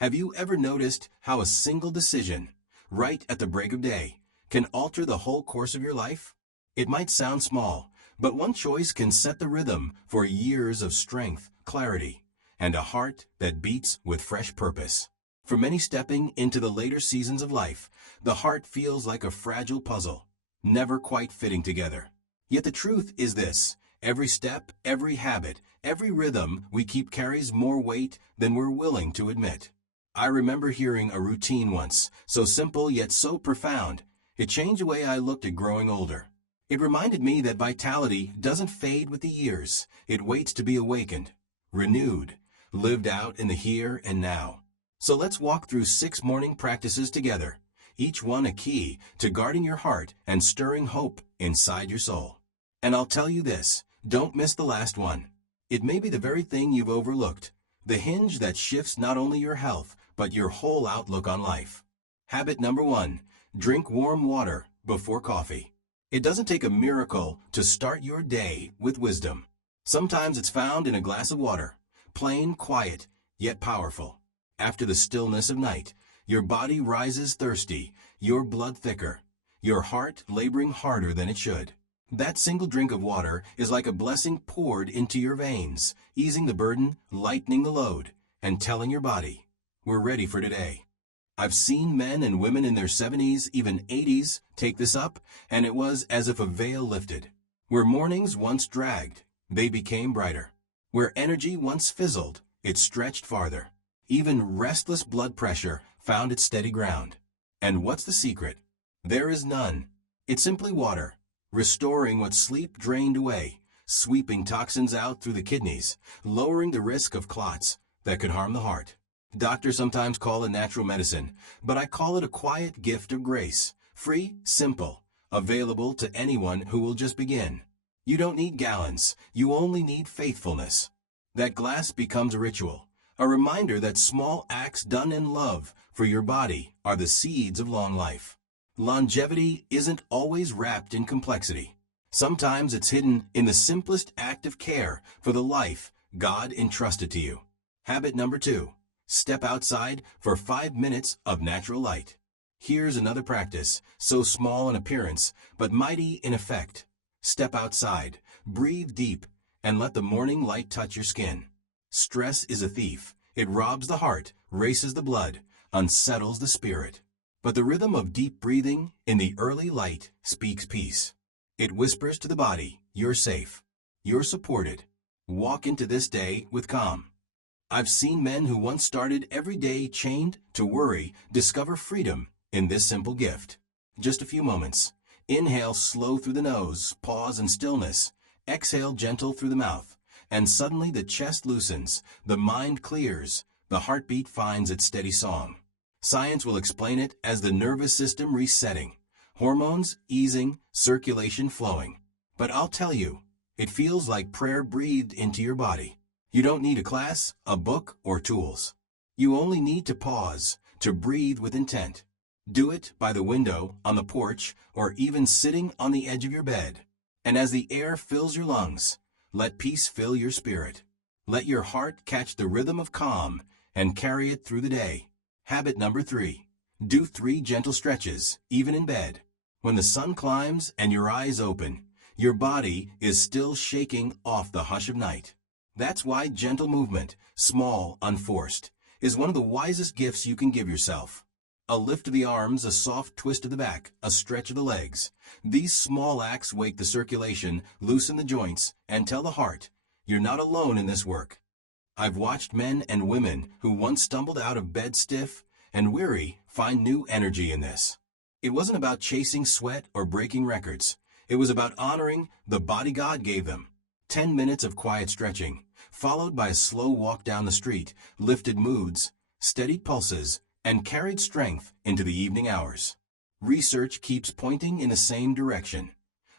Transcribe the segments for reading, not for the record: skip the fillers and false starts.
Have you ever noticed how a single decision, right at the break of day, can alter the whole course of your life? It might sound small, but one choice can set the rhythm for years of strength, clarity, and a heart that beats with fresh purpose. For many stepping into the later seasons of life, the heart feels like a fragile puzzle, never quite fitting together. Yet the truth is this: every step, every habit, every rhythm we keep carries more weight than we're willing to admit. I remember hearing a routine once, so simple yet so profound, it changed the way I looked at growing older. It reminded me that vitality doesn't fade with the years, it waits to be awakened, renewed, lived out in the here and now. So let's walk through 6 morning practices together, each one a key to guarding your heart and stirring hope inside your soul. And I'll tell you this, don't miss the last one. It may be the very thing you've overlooked, the hinge that shifts not only your health, but your whole outlook on life. Habit number 1, drink warm water before coffee. It doesn't take a miracle to start your day with wisdom. Sometimes it's found in a glass of water, plain, quiet, yet powerful. After the stillness of night, your body rises thirsty, your blood thicker, your heart laboring harder than it should. That single drink of water is like a blessing poured into your veins, easing the burden, lightening the load, and telling your body, we're ready for today. I've seen men and women in their 70s, even 80s, take this up, and it was as if a veil lifted. Where mornings once dragged, they became brighter. Where energy once fizzled, it stretched farther. Even restless blood pressure found its steady ground. And what's the secret? There is none. It's simply water, restoring what sleep drained away, sweeping toxins out through the kidneys, lowering the risk of clots that could harm the heart. Doctors sometimes call it natural medicine, but I call it a quiet gift of grace, free, simple, available to anyone who will just begin. You don't need gallons, you only need faithfulness. That glass becomes a ritual, a reminder that small acts done in love for your body are the seeds of long life. Longevity isn't always wrapped in complexity. Sometimes it's hidden in the simplest act of care for the life God entrusted to you. Habit number 2. Step outside for 5 minutes of natural light. Here's another practice, so small in appearance, but mighty in effect. Step outside, breathe deep, and let the morning light touch your skin. Stress is a thief. It robs the heart, races the blood, unsettles the spirit. But the rhythm of deep breathing in the early light speaks peace. It whispers to the body, you're safe. You're supported. Walk into this day with calm. I've seen men who once started every day chained to worry discover freedom in this simple gift. Just a few moments. Inhale slow through the nose, pause in stillness. Exhale gentle through the mouth. And suddenly the chest loosens, the mind clears, the heartbeat finds its steady song. Science will explain it as the nervous system resetting, hormones easing, circulation flowing. But I'll tell you, it feels like prayer breathed into your body. You don't need a class, a book, or tools. You only need to pause, to breathe with intent. Do it by the window, on the porch, or even sitting on the edge of your bed. And as the air fills your lungs, let peace fill your spirit. Let your heart catch the rhythm of calm and carry it through the day. Habit number 3. Do 3 gentle stretches, even in bed. When the sun climbs and your eyes open, your body is still shaking off the hush of night. That's why gentle movement, small, unforced, is one of the wisest gifts you can give yourself. A lift of the arms, a soft twist of the back, a stretch of the legs. These small acts wake the circulation, loosen the joints, and tell the heart, you're not alone in this work. I've watched men and women who once stumbled out of bed stiff and weary find new energy in this. It wasn't about chasing sweat or breaking records. It was about honoring the body God gave them. 10 minutes of quiet stretching, followed by a slow walk down the street, lifted moods, steadied pulses, and carried strength into the evening hours. Research keeps pointing in the same direction.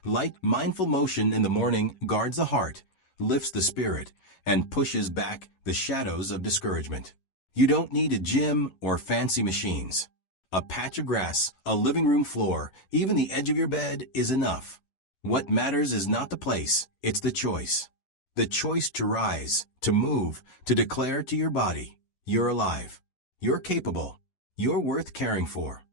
Light, mindful motion in the morning guards the heart, lifts the spirit, and pushes back the shadows of discouragement. You don't need a gym or fancy machines. A patch of grass, a living room floor, even the edge of your bed is enough. What matters is not the place, it's the choice. The choice to rise, to move, to declare to your body, you're alive. You're capable. You're worth caring for.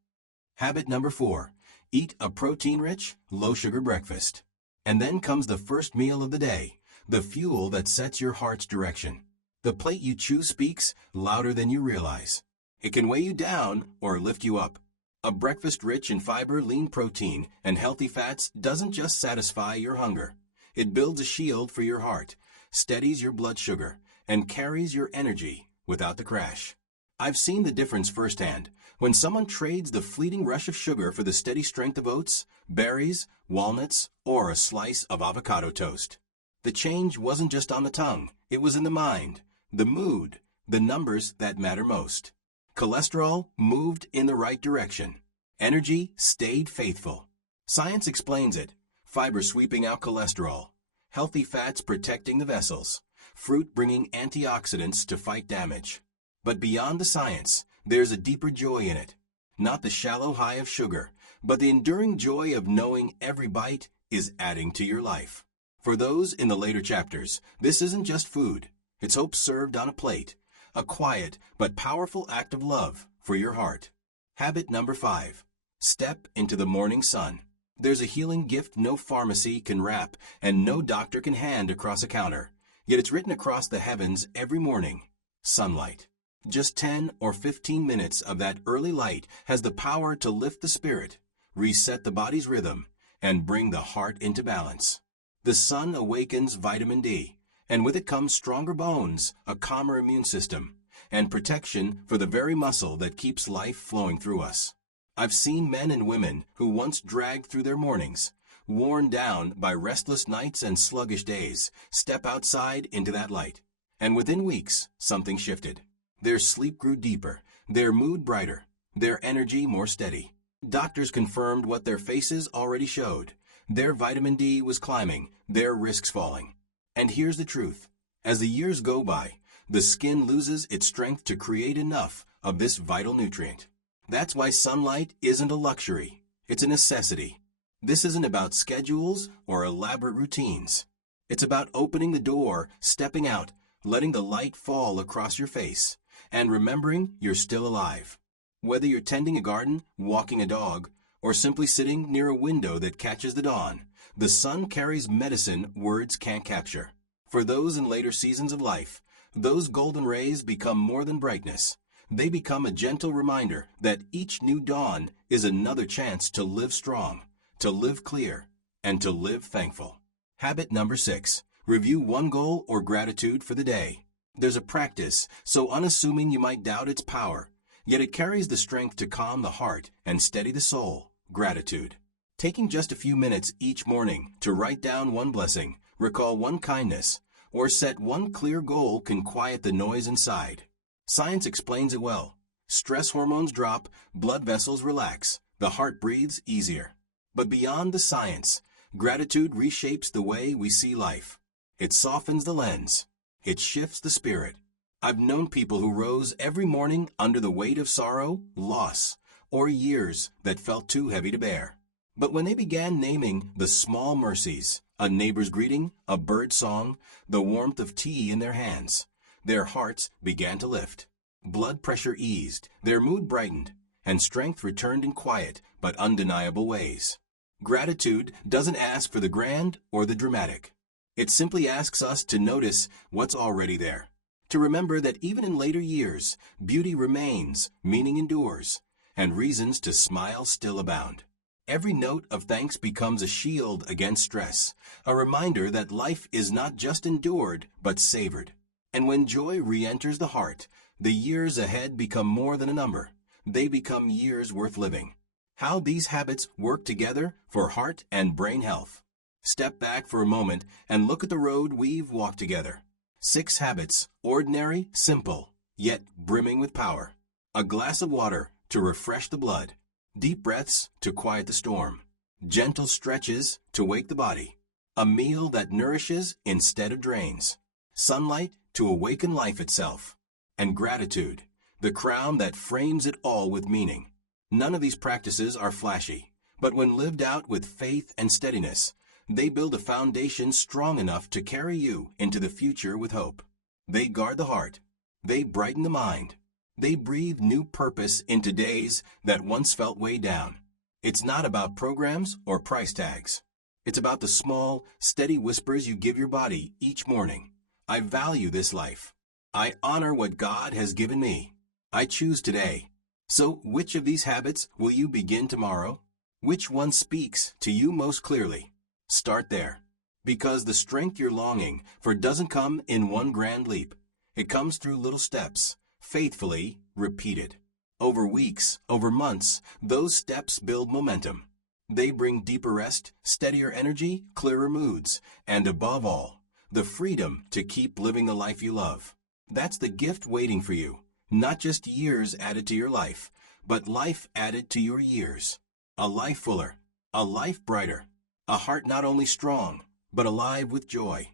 Habit number 4. Eat a protein-rich, low-sugar breakfast. And then comes the first meal of the day, the fuel that sets your heart's direction. The plate you choose speaks louder than you realize. It can weigh you down or lift you up. A breakfast rich in fiber, lean protein, and healthy fats doesn't just satisfy your hunger. It builds a shield for your heart, steadies your blood sugar, and carries your energy without the crash. I've seen the difference firsthand. When someone trades the fleeting rush of sugar for the steady strength of oats, berries, walnuts, or a slice of avocado toast. The change wasn't just on the tongue, it was in the mind, the mood, the numbers that matter most. Cholesterol moved in the right direction. Energy stayed faithful. Science explains it. Fiber sweeping out cholesterol. Healthy fats protecting the vessels. Fruit bringing antioxidants to fight damage. But beyond the science, there's a deeper joy in it. Not the shallow high of sugar, but the enduring joy of knowing every bite is adding to your life. For those in the later chapters, this isn't just food. It's hope served on a plate. A quiet but powerful act of love for your heart. Habit number 5. Step into the morning sun. There's a healing gift no pharmacy can wrap and no doctor can hand across a counter. Yet it's written across the heavens every morning. Sunlight. Just 10 or 15 minutes of that early light has the power to lift the spirit, reset the body's rhythm, and bring the heart into balance. The sun awakens vitamin D, and with it comes stronger bones, a calmer immune system, and protection for the very muscle that keeps life flowing through us. I've seen men and women who once dragged through their mornings, worn down by restless nights and sluggish days, step outside into that light. And within weeks, something shifted. Their sleep grew deeper, their mood brighter, their energy more steady. Doctors confirmed what their faces already showed. Their vitamin D was climbing, their risks falling. And here's the truth. As the years go by, the skin loses its strength to create enough of this vital nutrient. That's why sunlight isn't a luxury. It's a necessity. This isn't about schedules or elaborate routines. It's about opening the door, stepping out, letting the light fall across your face, and remembering you're still alive. Whether you're tending a garden, walking a dog, or simply sitting near a window that catches the dawn, the sun carries medicine words can't capture. For those in later seasons of life, those golden rays become more than brightness. They become a gentle reminder that each new dawn is another chance to live strong, to live clear, and to live thankful. Habit number 6. Review one goal or gratitude for the day. There's a practice so unassuming you might doubt its power, yet it carries the strength to calm the heart and steady the soul. Gratitude. Taking just a few minutes each morning to write down one blessing, recall one kindness, or set one clear goal can quiet the noise inside. Science explains it well. Stress hormones drop, blood vessels relax, the heart breathes easier. But beyond the science, gratitude reshapes the way we see life. It softens the lens. It shifts the spirit. I've known people who rose every morning under the weight of sorrow, loss, or years that felt too heavy to bear. But when they began naming the small mercies, a neighbor's greeting, a bird's song, the warmth of tea in their hands, their hearts began to lift. Blood pressure eased, their mood brightened, and strength returned in quiet but undeniable ways. Gratitude doesn't ask for the grand or the dramatic. It simply asks us to notice what's already there, to remember that even in later years, beauty remains, meaning endures, and reasons to smile still abound. Every note of thanks becomes a shield against stress, a reminder that life is not just endured, but savored. And when joy re-enters the heart, the years ahead become more than a number. They become years worth living. How these habits work together for heart and brain health. Step back for a moment and look at the road we've walked together. 6 habits, ordinary, simple, yet brimming with power. A glass of water to refresh the blood. Deep breaths to quiet the storm. Gentle stretches to wake the body. A meal that nourishes instead of drains. Sunlight to awaken life itself. And gratitude, the crown that frames it all with meaning. None of these practices are flashy, but when lived out with faith and steadiness, they build a foundation strong enough to carry you into the future with hope. They guard the heart. They brighten the mind. They breathe new purpose into days that once felt way down. It's not about programs or price tags. It's about the small, steady whispers you give your body each morning. I value this life. I honor what God has given me. I choose today. So, which of these habits will you begin tomorrow? Which one speaks to you most clearly? Start there. Because the strength you're longing for doesn't come in one grand leap. It comes through little steps, faithfully repeated. Over weeks, over months, those steps build momentum. They bring deeper rest, steadier energy, clearer moods, and above all, the freedom to keep living the life you love. That's the gift waiting for you. Not just years added to your life, but life added to your years. A life fuller, a life brighter, a heart not only strong, but alive with joy.